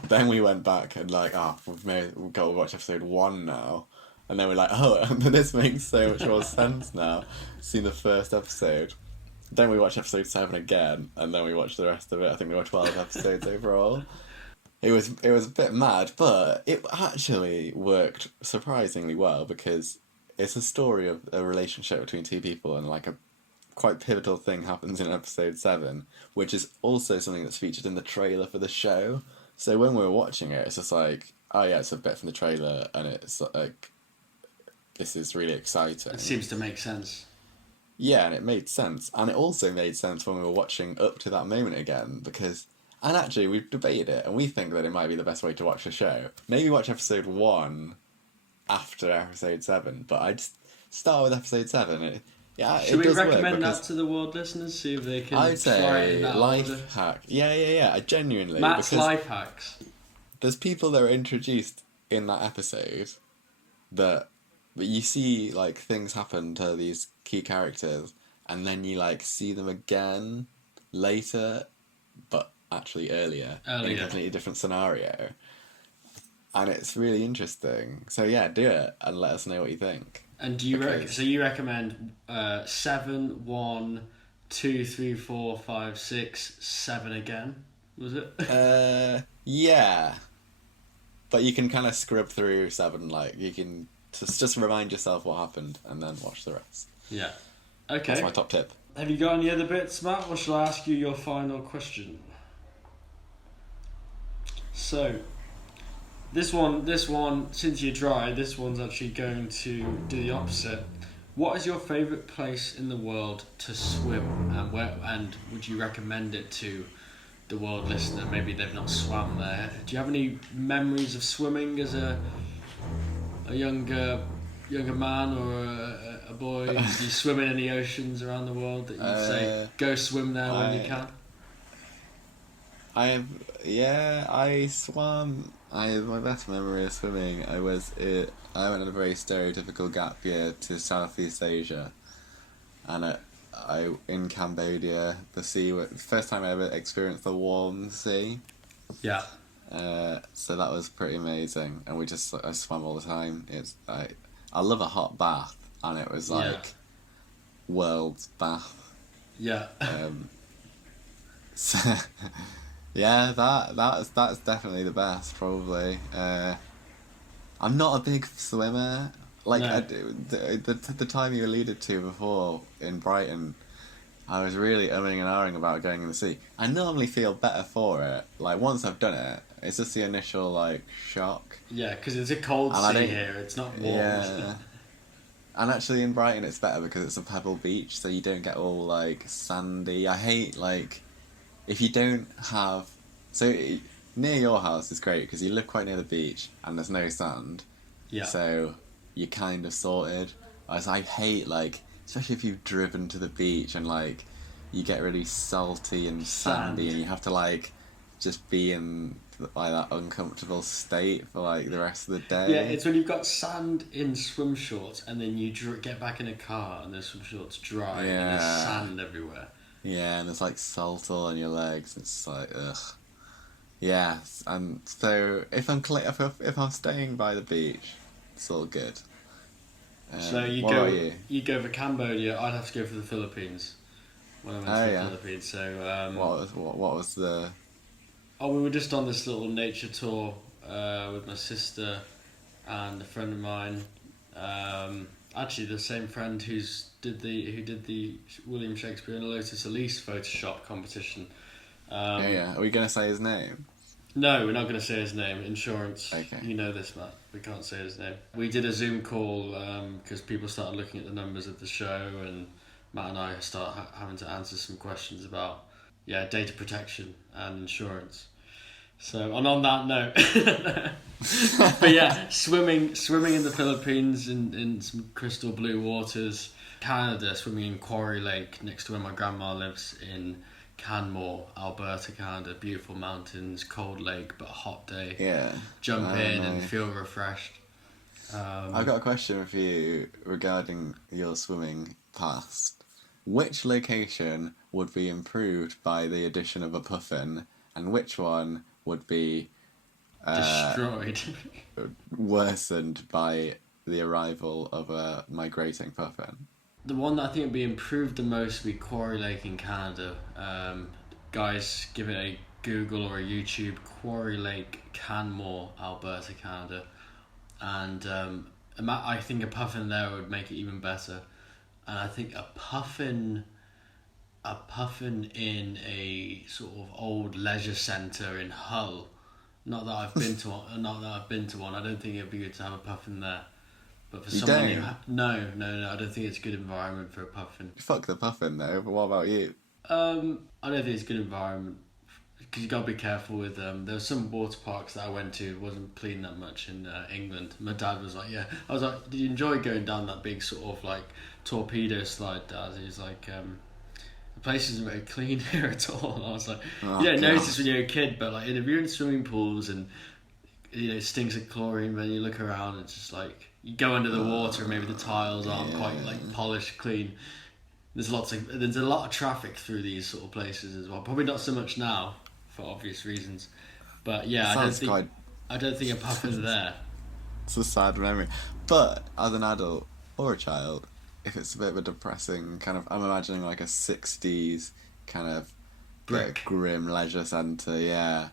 Then we went back and like, we've got to watch episode 1 now. And then we're like, oh, this makes so much more sense now. Seen the first episode. Then we watched episode 7 again, and then we watched the rest of it. I think we watched 12 episodes overall. It was a bit mad, but it actually worked surprisingly well because it's a story of a relationship between two people, and like a quite pivotal thing happens in episode 7, which is also something that's featured in the trailer for the show. So when we were watching it, it's just like, oh yeah, it's a bit from the trailer, and it's like, this is really exciting. It seems to make sense. Yeah, and it made sense. And it also made sense when we were watching up to that moment again, because... And actually, we've debated it, and we think that it might be the best way to watch the show. Maybe watch episode 1 after episode 7, but I'd start with episode 7. Should we recommend that to the world listeners, see if they can I'd try it in say that life order? hack. Yeah, I genuinely... Matt's life hacks. There's people that are introduced in that episode that you see, like, things happen to these key characters, and then you, like, see them again later, but actually earlier. In a completely different scenario. And it's really interesting. So yeah, do it and let us know what you think. And do you so you recommend 7, 1, 2, 3, 4, 5, 6, 7 again? Was it? Yeah. But you can kind of scrub through 7, like you can just remind yourself what happened and then watch the rest. Yeah. Okay. That's my top tip. Have you got any other bits, Matt, or shall I ask you your final question? So, this one, since you're dry, this one's actually going to do the opposite. What is your favourite place in the world to swim, and would you recommend it to the world listener? Maybe they've not swam there. Do you have any memories of swimming as a younger man or a boy? Do you swim in any oceans around the world that you'd say go swim there when you can? I swam. My best memory of swimming, I went on a very stereotypical gap year to Southeast Asia, and in Cambodia, the sea was the first time I ever experienced the warm sea. Yeah. So that was pretty amazing, and I swam all the time. I love a hot bath, and it was like world's bath. Yeah. So, yeah, that's definitely the best, probably. I'm not a big swimmer. Like, No. the time you alluded to before in Brighton, I was really umming and ahhing about going in the sea. I normally feel better for it. Like, once I've done it, it's just the initial, like, shock. Yeah, because it's a cold sea here. It's not warm. Yeah. And actually in Brighton it's better because it's a pebble beach, so you don't get all, like, sandy. I hate, like... If you don't have... So, near your house is great because you live quite near the beach and there's no sand. Yeah. So, you're kind of sorted. Whereas I hate, like... Especially if you've driven to the beach and, like, you get really salty and sandy and you have to, like, just be in, like, that uncomfortable state for, like, the rest of the day. Yeah, it's when you've got sand in swim shorts and then you get back in a car and the swim shorts dry and there's sand everywhere. Yeah, and there's like salt all on your legs. It's like ugh. Yeah, and so if I'm staying by the beach, it's all good. So you go for Cambodia. I'd have to go for the Philippines when I went to the Philippines. So what was the? Oh, we were just on this little nature tour with my sister and a friend of mine. Actually, the same friend who did the William Shakespeare and Lotus Elise Photoshop competition. Are we gonna say his name? No, we're not gonna say his name. Insurance. Okay. You know this, Matt. We can't say his name. We did a Zoom call because people started looking at the numbers of the show, and Matt and I started having to answer some questions about data protection and insurance. So, and on that note, but yeah, swimming in the Philippines in some crystal blue waters. Canada, swimming in Quarry Lake next to where my grandma lives in Canmore, Alberta, Canada. Beautiful mountains, cold lake, but a hot day. Yeah. Jump in and feel refreshed. I've got a question for you regarding your swimming past. Which location would be improved by the addition of a puffin, and which one would be Destroyed. worsened by the arrival of a migrating puffin. The one that I think would be improved the most would be Quarry Lake in Canada. Guys, give it a Google or a YouTube. Quarry Lake, Canmore, Alberta, Canada. And I think a puffin there would make it even better. And I think a puffin in a sort of old leisure centre in Hull. Not that I've been to one. I don't think it'd be good to have a puffin there. But for someone who no, I don't think it's a good environment for a puffin. Fuck the puffin though. But what about you? I don't think it's a good environment because you gotta be careful with. There were some water parks that I went to. It wasn't clean that much in England. My dad was like, "Yeah." I was like, "Did you enjoy going down that big sort of like torpedo slide, Dad?" He was like, "The place isn't very clean here at all." And I was like, "You don't notice when you're a kid, but like if you're in swimming pools and it stinks of chlorine when you look around, it's just like you go under the water and maybe the tiles aren't quite like polished, clean." There's a lot of traffic through these sort of places as well. Probably not so much now, for obvious reasons. But yeah, I don't think a puffin's there. It's a sad memory. But as an adult or a child, if it's a bit of a depressing kind of, I'm imagining like a 60s kind of Brick. Grim leisure centre. Yeah.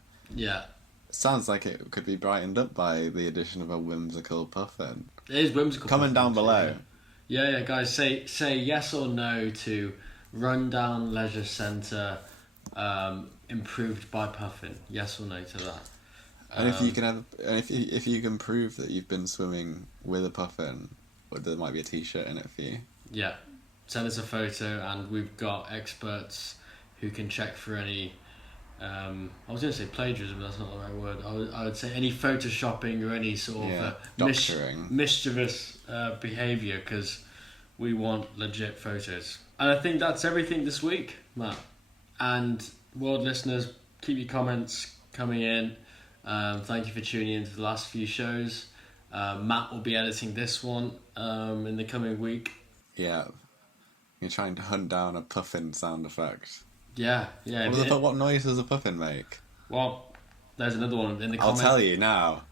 Sounds like it could be brightened up by the addition of a whimsical puffin. It is whimsical. Comment down below. Yeah, guys, say yes or no to rundown leisure centre improved by puffin. Yes or no to that. And if you can prove that you've been swimming with a puffin, there might be a T-shirt in it for you. Yeah, send us a photo, and we've got experts who can check for any. I was going to say plagiarism, but that's not the right word. I would say any photoshopping or any sort of mischievous behaviour, because we want legit photos. And I think that's everything this week, Matt. And world listeners, keep your comments coming in. Thank you for tuning in to the last few shows. Matt will be editing this one in the coming week. Yeah, you're trying to hunt down a puffin sound effect. Yeah. What noise does a puffin make? Well, there's another one in the I'll comments. tell you now.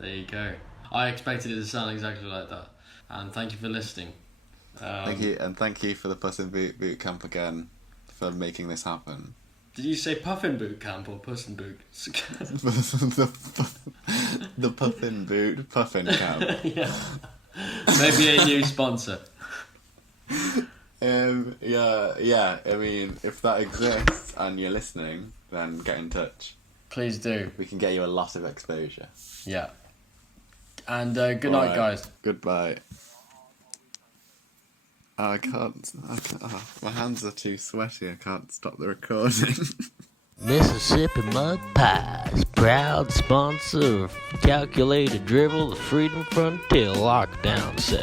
There you go. I expected it to sound exactly like that. And thank you for listening. Thank you for the Puffin Boot Camp again for making this happen. Did you say Puffin Boot Camp or Puss in Boots? the Puffin Boot Puffin Camp. Yeah. Maybe a new sponsor. Yeah. I mean, if that exists and you're listening, then get in touch. Please do. We can get you a lot of exposure. Yeah. And good night, guys. Goodbye. I can't. My hands are too sweaty. I can't stop the recording. Mississippi Mud Pies, proud sponsor of Calculated Drivel, the Freedom Frontier lockdown set.